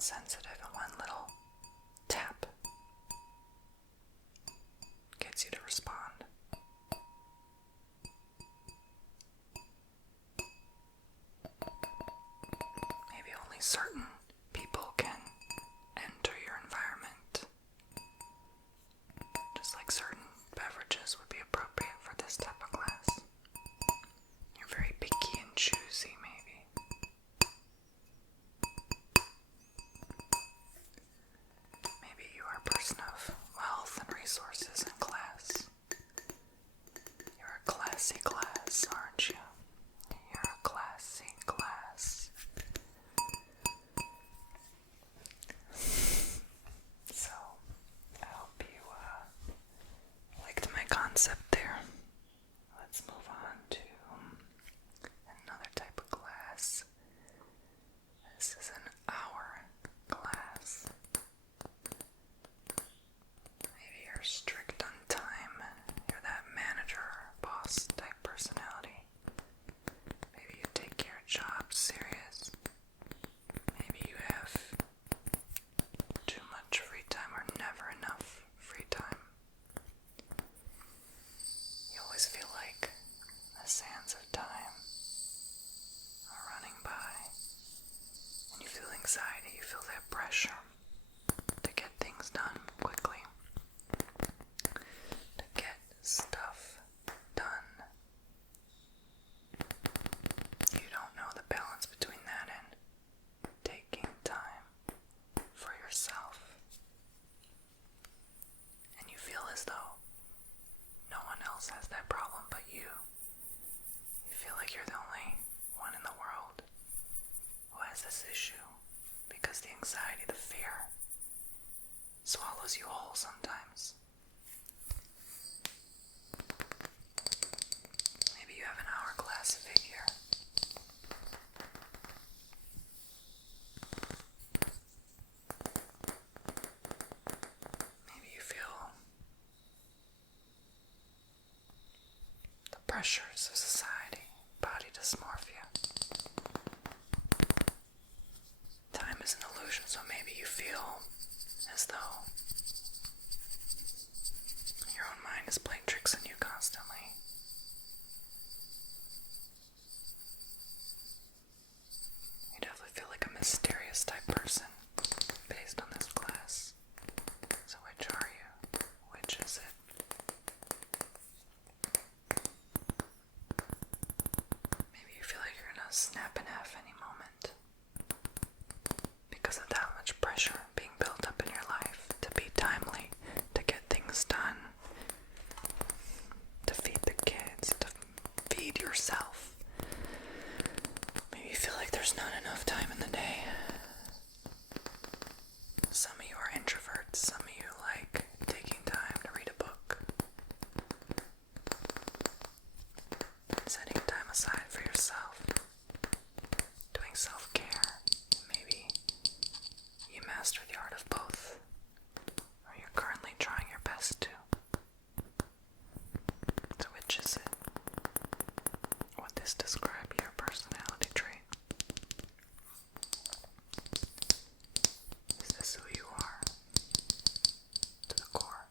sensitive, and one little tap gets you to respond. Maybe only certain people can enter your environment, just like certain beverages would be appropriate for this type of glass. You're very picky and choosy, maybe. Maybe you are a person of wealth and resources and class. You're a classy glass, aren't you? You're a classy glass. So, I hope you liked my concept there. Let's move on to another type of glass. This is an hourglass. Maybe you're strict on time. You're that manager, boss type personality. Maybe you take your job serious. Maybe you have too much free time or never enough free time. You always feel like the sands of time are running by, and you feel anxiety, you feel that pressure to get things done quickly, to get stuff done. You don't know the balance between that and taking time for yourself, and you feel as though no one else has that problem but you. You feel like you're the only one in the world who has this issue, because the anxiety, the fear, swallows you whole sometimes. Maybe you have an hourglass figure. Maybe you feel the pressures of society, body dysmorphia. Time is an illusion, so maybe you feel as though your own mind is playing tricks on you constantly. You definitely feel like a mysterious type person based on this glass. So which are you? Which is it? Maybe you feel like you're gonna snap in half any moment because of that much pressure being built up in your life to be timely, to get things done, to feed the kids, to feed yourself. Maybe you feel like there's not enough time in the day. Some of you are introverts, some of you like taking time to read a book, setting time aside for yourself, doing self-care. Maybe you master the art of both, or you're currently trying your best to. So which is it? Would this describe your personality trait? Is this who you are to the core?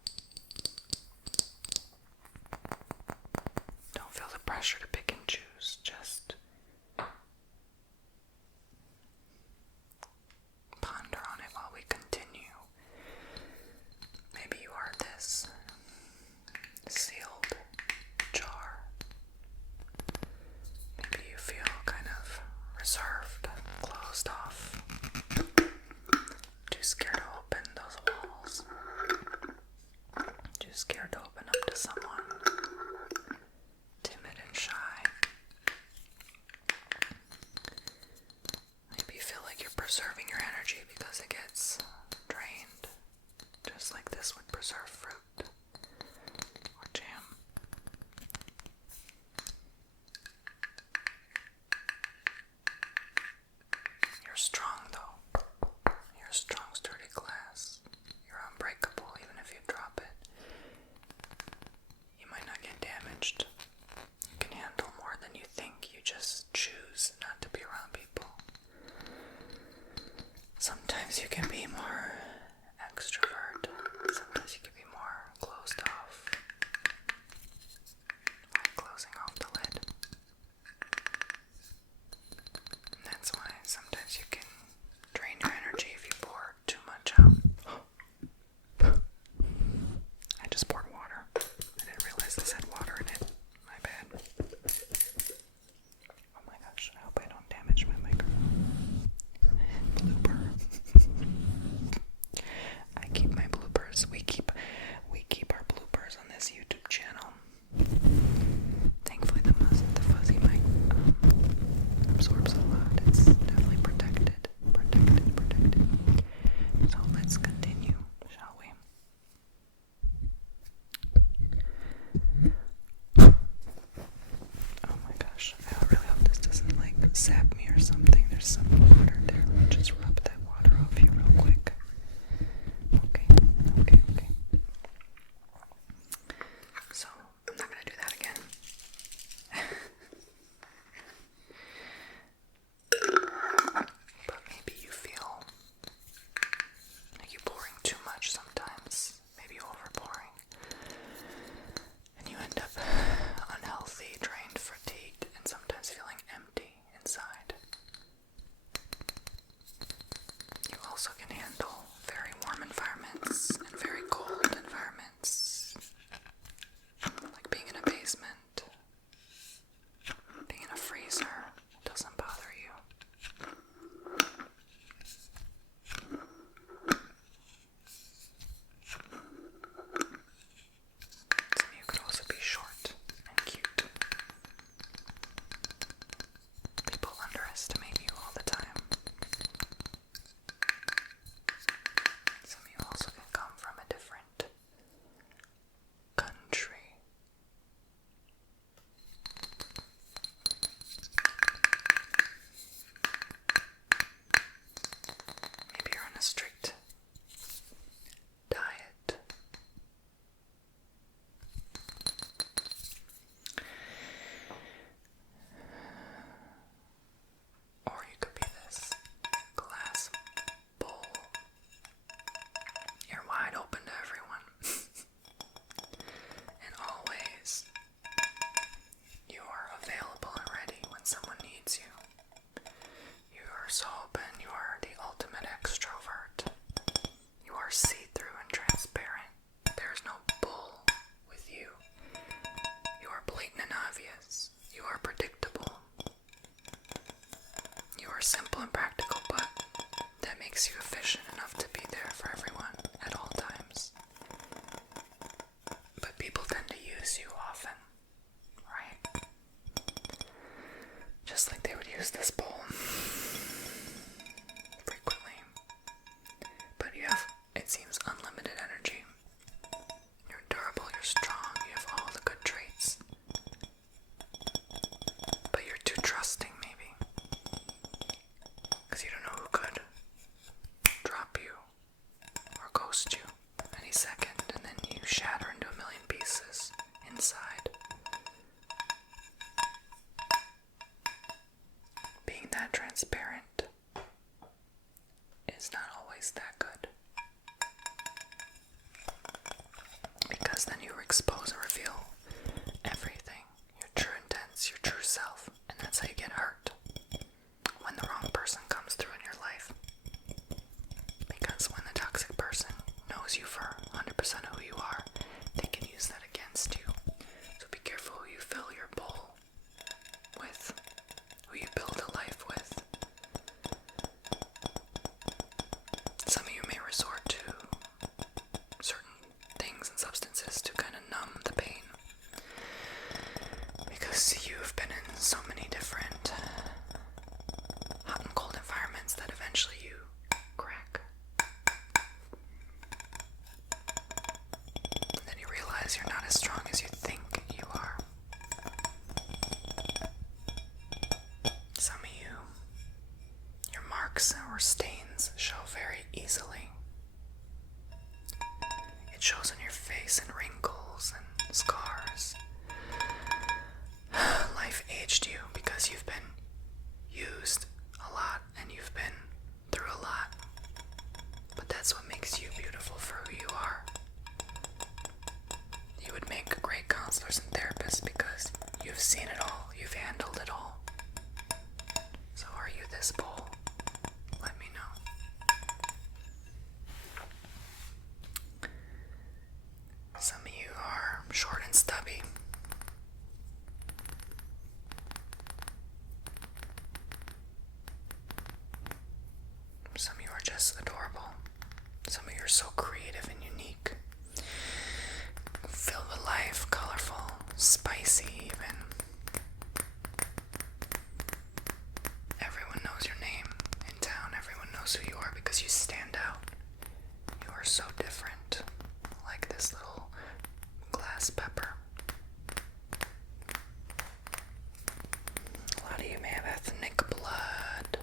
Don't feel the pressure to pick and choose. Just ponder on it while we continue. Maybe you are this sealed jar. Maybe you feel kind of reserved, closed off, too scared to open those walls, too scared to open up to someone, timid and shy. Maybe you feel like you're preserving your energy because it gets drained, just like this would preserve fruit or jam. You're strong though. You're a strong, sturdy glass. You're unbreakable even if you drop it. You might not get damaged. You can handle more than you think. You just choose not to be around people. Sometimes Sometimes you can be more extrovert. Sometimes you can be more closed off. Like closing off the lid. And that's why sometimes you can drain your energy if you pour too much out. I just poured water. I didn't realize this had water in it. My bad. Oh my gosh, I hope I don't damage my microphone. Blooper. I keep my bloopers. We keep our bloopers on this YouTube channel. Thankfully the fuzzy mic absorbs a lot. It's definitely protected. So let's continue, shall we? Oh my gosh, I really hope this doesn't like sap me or something. There's some water there. Let me just rub that water off you real quick. Okay. So, I'm not gonna do that again. But maybe you feel like you're pouring too much sometimes. Maybe overpouring. And you end up unhealthy, drained, fatigued, and sometimes feeling empty inside. You also can handle very warm environments and very cold environments. Like being in a basement, being in a freezer, doesn't bother you. Some of you could also be short and cute. People underestimate you all the time. Some of you also can come from a different country. Maybe you're on a strict diet. Or you could be this glass bowl. You're wide open to everyone. And always you are available and ready when someone needs you. You are so open. You are the ultimate extrovert. You are see-through and transparent. There's no bull with you. You are blatant and obvious. You are predictable. You are simple and practical, but that makes you efficient enough to be there for everyone at all times. But people tend to use you often, right? Just like they would use this bowl frequently. But you have, it seems, unlimited energy. You're durable, you're strong, you have all the good traits. But you're too trusting, maybe. Because you don't know who could drop you or ghost you any second, and then you shatter into a million pieces inside. Being that transparent is not always that good. Because then you expose and reveal everything, your true intents, your true self, and that's how you get hurt when the wrong person comes through in your life. Because when the toxic person knows you for 100% who you are, they can use that against you. So be careful who you fill your bowl with, who you build a life with. Some of you may resort to certain things and substances to kind of numb the pain. Because you've been in so many different so creative and unique. Filled with life, colorful, spicy even. Everyone knows your name in town. Everyone knows who you are because you stand out. You are so different. Like this little glass pepper. A lot of you may have ethnic blood.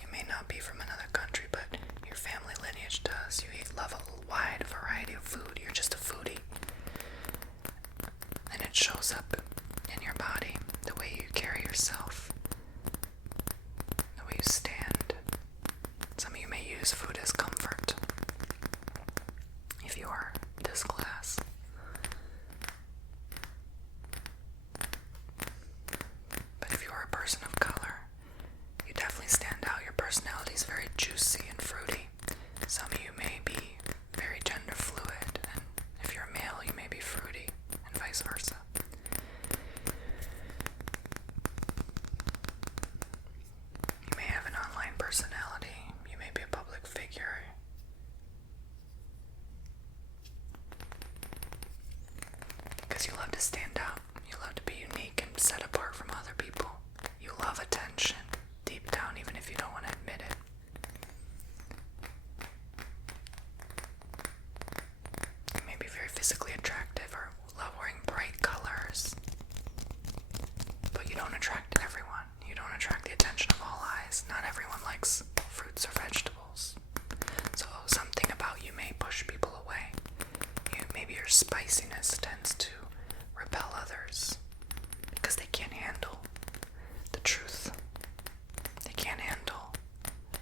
You may not be from another country, but your family lineage does. You love a wide variety of food. You're just a foodie. And it shows up in your body, the way you carry yourself, the way you stand. Some of you may use food as comfort. If you are this class. But if you are a person of color, you definitely stand out. Your personality is very juicy and fruity. Some of you may be very gender fluid, and if you're a male, you may be fruity, and vice versa. You may have an online personality. You may be a public figure. Because you love to stand out. You love to be unique and set apart from other people. You love attention, deep down, even if you don't want to admit it. You may be very physically attractive or love wearing bright colors. But you don't attract everyone. You don't attract the attention of all eyes. Not everyone likes fruits or vegetables. So something about you may push people away. Maybe your spiciness tends to repel others because they can't handle the truth. They can't handle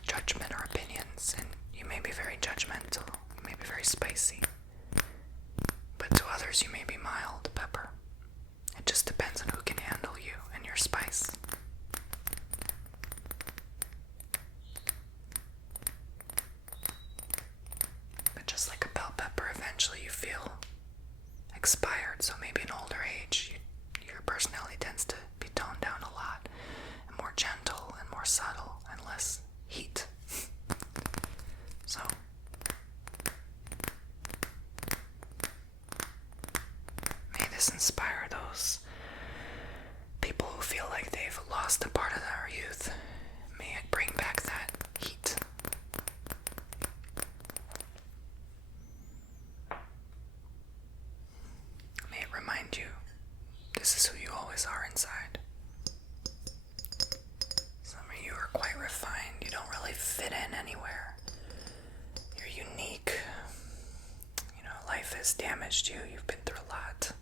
judgment or opinions, and you may be very judgmental. You may be very spicy. But to others, you may be mild pepper. It just depends on who can handle you and your spice. But just like a bell pepper, eventually you feel expired. So maybe in older age, your personality tends to be toned down a lot, and more gentle and more subtle and less heat. So may this inspire those people who feel like they've lost a part of their youth. May it bring back that heat. May it remind you this is who you always are inside. Some of you are quite refined. You don't really fit in anywhere. You're unique. You know, life has damaged you. You've been through a lot.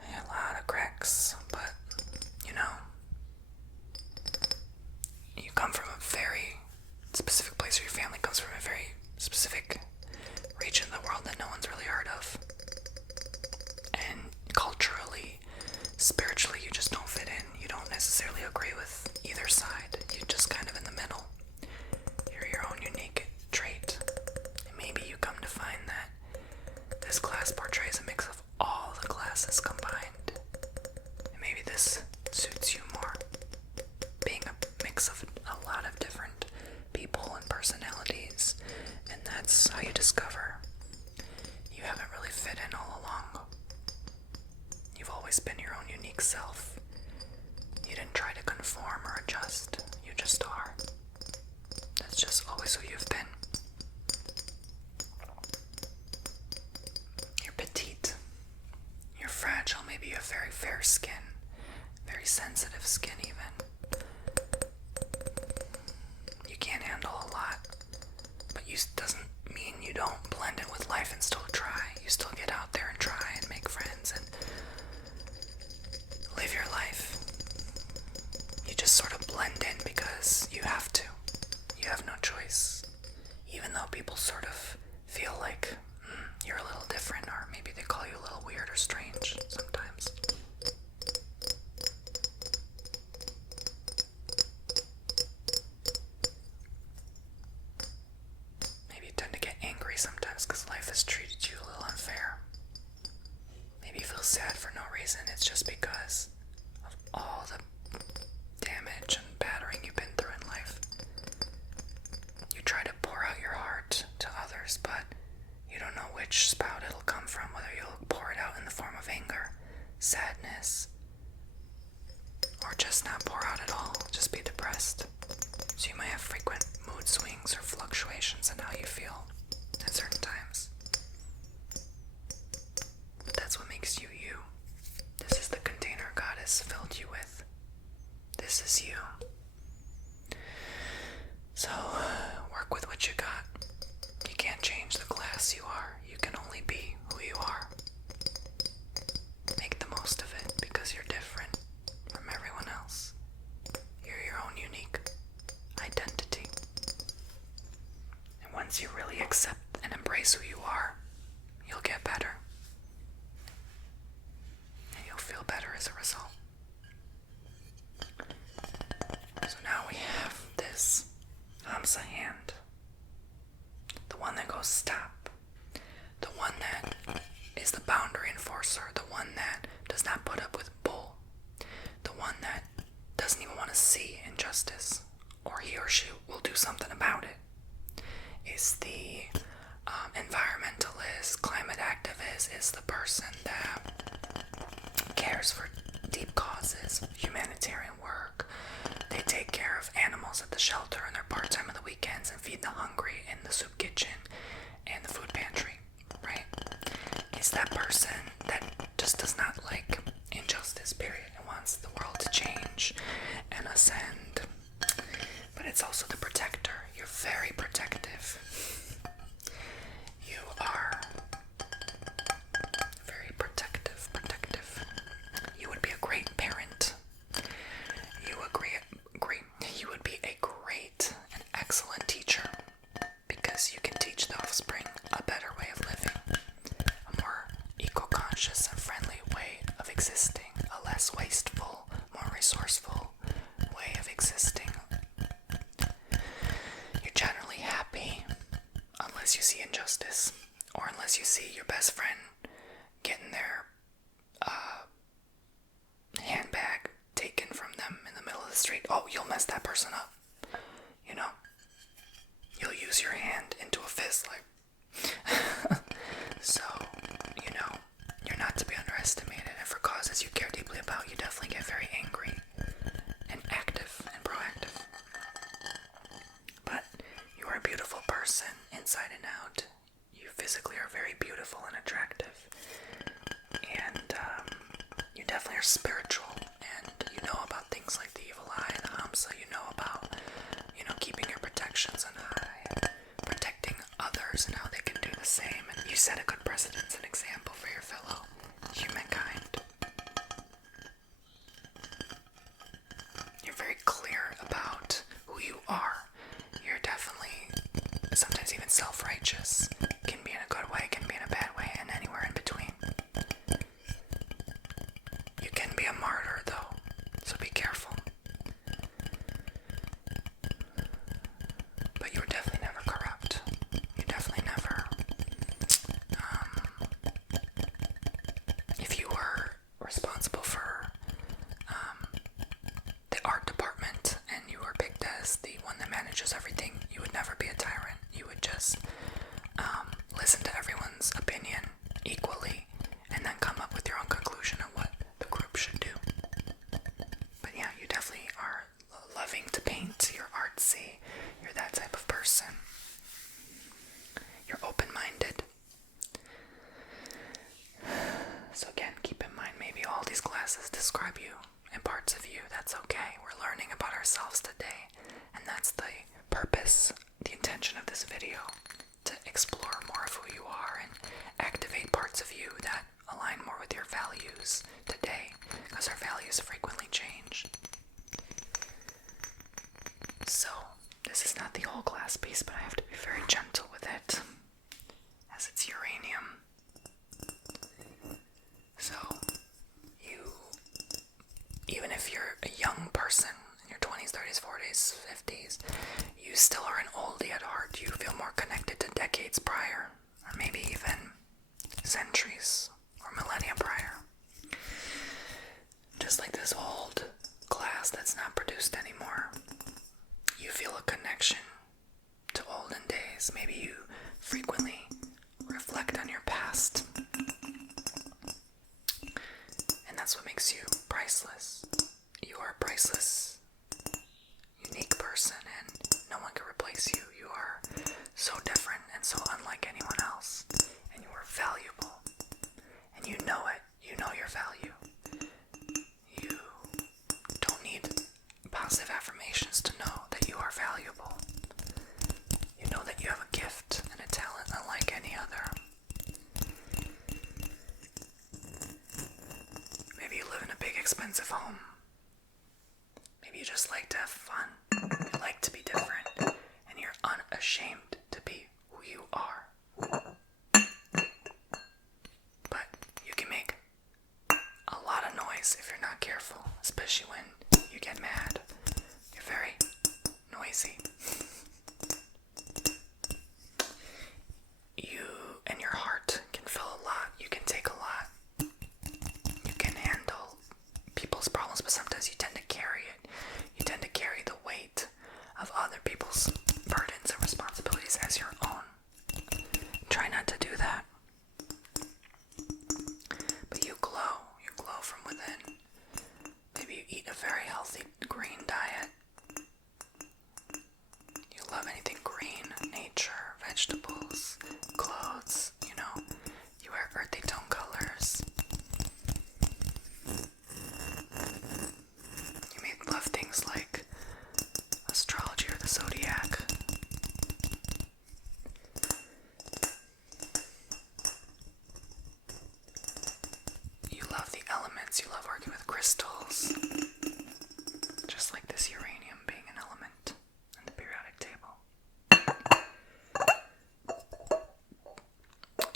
A lot of cracks. But, you know, you come from a very specific place, or your family comes from a very specific region of the world that no one's really heard of. And culturally, spiritually, you just don't fit in. You don't necessarily agree with either side. You're just kind of in the middle. You're your own unique trait. And maybe you come to find that this class portrays a mix of all the classes combined. And maybe this suits you more. Being a mix of a lot of different people and personalities. And that's how you discover you haven't really fit in all along. You've always been your own unique self. You didn't try to conform or adjust. You just are. That's just always who you've been. You're petite. You're fragile. Maybe you have very fair skin. Very sensitive skin even. You can't handle a lot. But you doesn't mean you don't blend in with life and still try. You still get out there and try and make friends and live your life. You just sort of blend in because you have to. You have no choice. Even though people sort of feel like you're a little different, or maybe they call you a little weird or strange sometimes. Maybe you tend to get angry sometimes because life has treated you a little unfair. Maybe you feel sad for no reason. It's just because of all the damage and battering you've been through in life. You try to pour out your heart to others, but you don't know which spout it'll come from, whether you'll pour it out in the form of anger, sadness, or just not pour out at all, just be depressed. So you might have frequent mood swings or fluctuations in how you feel at certain times. But that's what makes you you. This is the container God has filled you with. This is you. So, work with what you got. You can't change the glass you are. You can only be who you are. Make the most of it because you're different from everyone else. You're your own unique identity. And once you really accept and embrace who you are, you'll get better. And you'll feel better as a result. So now we have this Hamsa hand. The one that goes stop. The one that is the boundary enforcer. The one that does not put up with bull. The one that doesn't even want to see injustice, or he or she will do something about it. Is the environmentalist, climate activist, is the person that cares for deep causes, humanitarian work. They take care of animals at the shelter on their part-time on the weekends and feed the hungry in the soup kitchen and the food pantry, right? It's that person that just does not like injustice, period, and wants the world to change and ascend. But it's also the protector. You're very protective. You are very protective. You would be a great parent. You would be a great and excellent teacher because you can teach the offspring a better way of living, a more eco-conscious and friendly way of existing, a less wasteful, more resourceful way of existing. You're generally happy unless you see injustice, or unless you see your best friend getting their handbag taken from them in the middle of the street. Oh, you'll mess that person up. You know? You'll use your hand into a fist, like. So, you know, you're not to be underestimated. And for causes you care deeply about, you definitely get very angry and active and proactive. But you are a beautiful person inside and out. You physically are very beautiful and attractive. And you definitely are spiritual, and you know about things like the evil eye and the Hamsa. You know about, keeping your protections on high, protecting others and how they can do the same. And you set a good precedence and example for your fellow humankind. You're very clear about who you are. You're definitely sometimes even self-righteous. Can be in a good way, can be in a bad way, and anywhere in between. You can be a martyr, though, so be careful. But you were definitely never corrupt. You definitely never, if you were responsible for the art department and you were picked as the one that manages everything, you would never be a tyrant. You would just listen to everyone's opinion equally and then come up with your own conclusion on what the group should do. But yeah, you definitely are loving to paint. You're artsy. You're that type of person. You're open-minded. So again, keep in mind, maybe all these classes describe you and parts of you. That's okay. We're learning about ourselves today, and that's the purpose, the intention of this video, to explore more of who you are and activate parts of you that align more with your values today, because our values frequently change. So, this is not the Hourglass piece, but I have to be very gentle with it, as it's uranium. So, even if you're a young person, in your 20s, 30s, 40s, 50s, you still are an oldie at heart. You feel more connected to decades prior, or maybe even centuries or millennia prior. Just like this old glass that's not produced anymore, you feel a connection to olden days. memories. Maybe you frequently reflect on your past. And that's what makes you priceless. You are a priceless, unique person, and no one can replace you. You are so different and so unlike anyone else. And you are valuable. And you know it. You know your value. You don't need positive affirmations to know that you are valuable. You know that you have a gift and a talent unlike any other. Maybe you live in a big expensive home. Maybe you just like to have fun. You like to be different. And you're unashamed to be who you are. But you can make a lot of noise if you're not careful, especially when you get mad. You're very noisy. You and your heart can feel a lot. You can take a lot. You can handle people's problems, but sometimes you tend to carry it. You tend to carry the weight of other people's burdens and responsibilities as your own. Try not to do that. But you glow. You glow from within. Maybe you eat a very healthy green diet. You love anything green, nature, vegetables, clothes, you know. You wear earthy tone colors. You may love things like astrology or the zodiac. You love the elements. You love working with crystals. Just like this uranium being an element in the periodic table.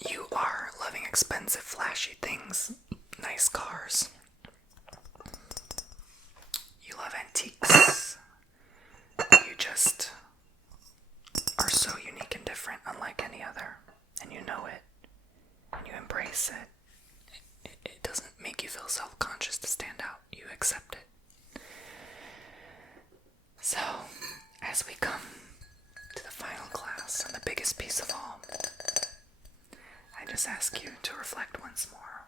You are loving expensive, flashy things. Nice cars. You love antiques. You just are so unique and different, unlike any other. And you know it. And you embrace it. It doesn't make you feel self-conscious to stand out. You accept it. So, as we come to the final class, and the biggest piece of all, I just ask you to reflect once more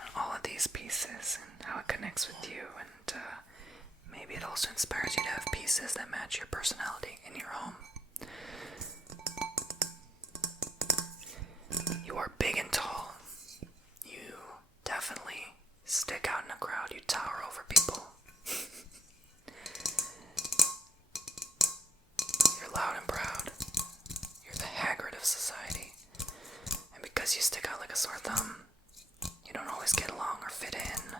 on all of these pieces and how it connects with you, and maybe it also inspires you to have pieces that match your personality in your home. You are big and tall. You definitely stick out in a crowd. You tower over people. You're loud and proud. You're the Hagrid of society. And because you stick out like a sore thumb, you don't always get along or fit in.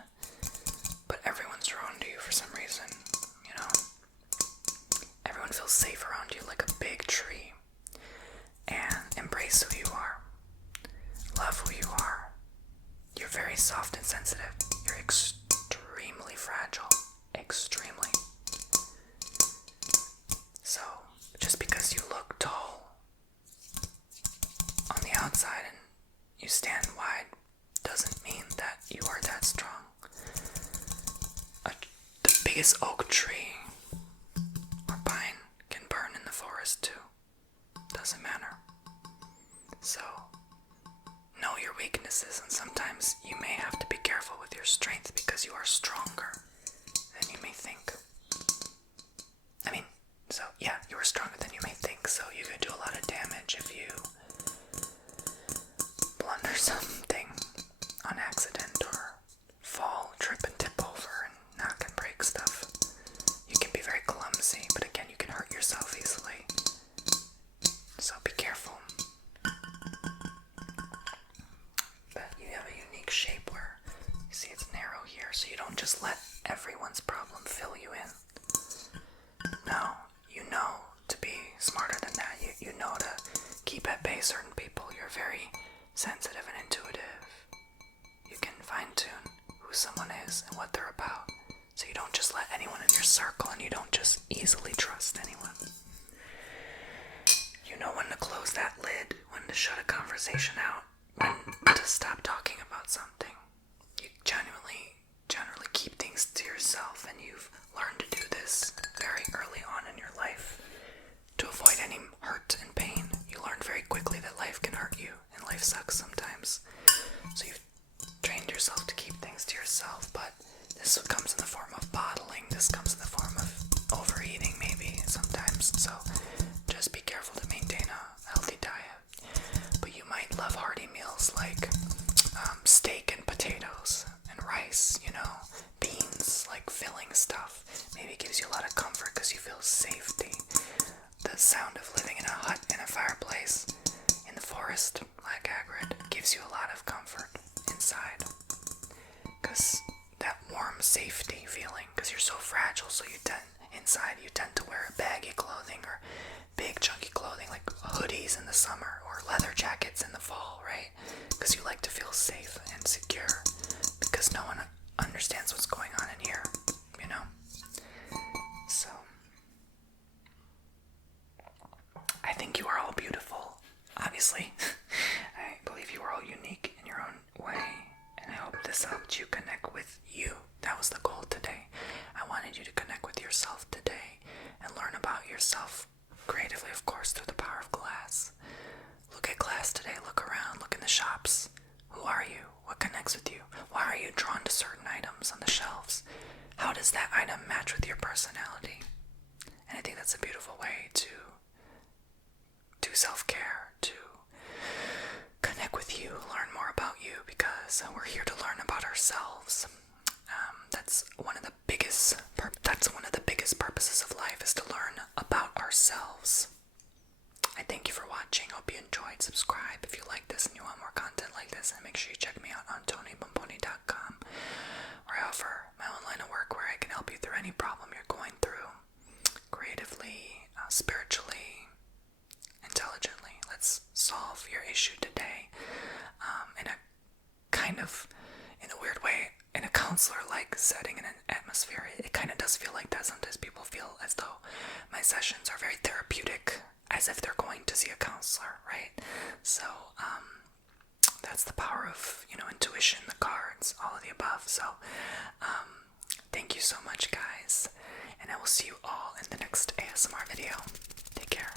But everyone's drawn to you for some reason, you know? Everyone feels safe around you like a big tree. And embrace who you are. Love who you are. You're very soft and sensitive. You're extremely fragile. Extremely. So, just because you look tall on the outside and you stand wide doesn't mean that you are that strong. The biggest oak tree or pine can burn in the forest too. Doesn't matter. So, know your weaknesses, and sometimes you may have to be careful with your strength because you are stronger than you may think. You are stronger than you may think, so you could do a lot of damage if you blunder something on accident or fall, trip and tip over and knock and break stuff. You can be very clumsy, but again, you can hurt yourself easily. So be careful. But you have a unique shape where you see it's narrow here, so you don't just let everyone's problem fill you in. No, you know to be smarter than that. You know to keep at bay certain people. You're very sensitive and intuitive. You can fine-tune who someone is and what they're about. So you don't just let anyone in your circle, and you don't just easily trust anyone. You know when to close that lid, when to shut a conversation out, when to stop talking about something. You generally keep things to yourself, and you've learned to do this very early on in your life to avoid any hurt and pain. yourself, but this comes in the form of bottling. This comes in the form of overeating, maybe sometimes. So just be careful to maintain a healthy diet. But you might love hearty meals like steak and potatoes and rice, beans, like filling stuff. Maybe it gives you a lot of comfort because you feel safety. The sound of living in a hut in a fireplace in the forest, like Hagrid, gives you a lot of comfort inside. Because that warm safety feeling, because you're so fragile, so you tend to wear baggy clothing or big chunky clothing like hoodies in the summer or leather jackets in the fall, right? Because you like to feel safe and secure because no one understands what's going on in here, So, I think you are all beautiful, obviously. I believe you are all unique in your own way, and I hope this helped you connect with you. That was the goal today. I wanted you to connect with yourself today and learn about yourself creatively, of course, through the power of glass. Look at glass today, look around, look in the shops. Who are you? What connects with you? Why are you drawn to certain items on the shelves? How does that item match with your personality? And I think that's a beautiful way to do self-care, to connect with you, learn more about you, because we're here to learn about ourselves. That's one of the biggest purposes of life, is to learn about ourselves. I thank you for watching. Hope you enjoyed. Subscribe if you like this and you want more content like this, and make sure you check me out on TonyBomboni.com, where I offer my own line of work where I can help you through any problem you're going through, creatively, spiritually, intelligently. Let's solve your issue today in a weird way, in a counselor-like setting, in an atmosphere. It kind of does feel like that. Sometimes people feel as though my sessions are very therapeutic, as if they're going to see a counselor, right? So, that's the power of, intuition, the cards, all of the above. So, thank you so much, guys, and I will see you all in the next ASMR video. Take care.